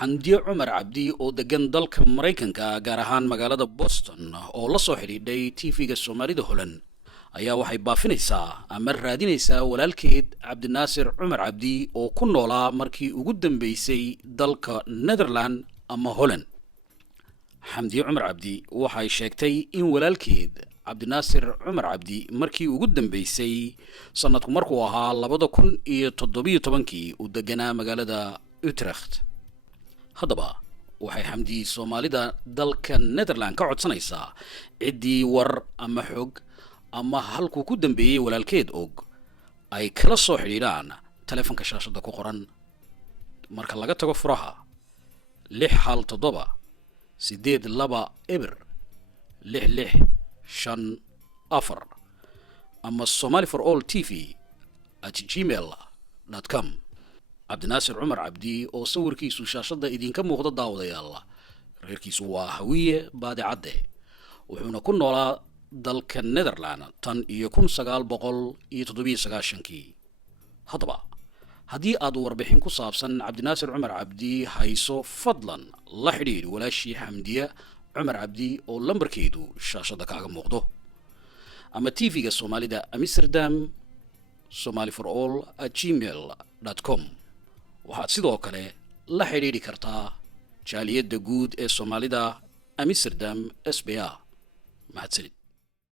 xamdiye cumar cabdi oo degan dalka Mareykanka gaar ahaan magaalada Boston oo la soo xidhiidhay TV-ga Soomaalida Holland ayaa waxay baafinaysaa ama raadinaysaa walaalkeed Cabdinaasir Cumar Cabdi oo ku noolaa markii ugu dambeysay dalka Netherland ama Holland. xamdiye cumar cabdi waxay sheegtay in walaalkeed Cabdinaasir Cumar Cabdi markii ugu dambeysay sanadku markuu ahaa 2017 uu deganaa magaalada Utrecht. haddaba waxay xamdi Soomaalida dalka Netherland ka codsanaysaa cidii war ama xog ama halku ku dambeeyay walaalkeed og ay kala soo xiriiraan telefoonka shaashada ku qoran marka laga tago furaha 617 82 eber 6654 ama somaliforalltv@gmail.com. Cabdinaasir Cumar Cabdi oo sawirkiisu shaashada idinka muuqda daawadayaal reerkiisu waa Hawiye Baadicadde wuxuuna ku noolaa dalka Netherland tan iyo 1997. haddaba haddii aad warbixin ku saabsan Cabdinaasir Cumar Cabdi hayso fadlan la xiriir walaashii Xamdiye Cumar Cabdi oo lambarkeedu shaashada kaaga muuqdo ama TV-ga Soomaalida Amsterdam somaliforall@gmail.com. waxaad sidoo kale la xiriiri kartaa jaaliyadda guud ee Soomaalida Amsterdam SBA. mahadsanid.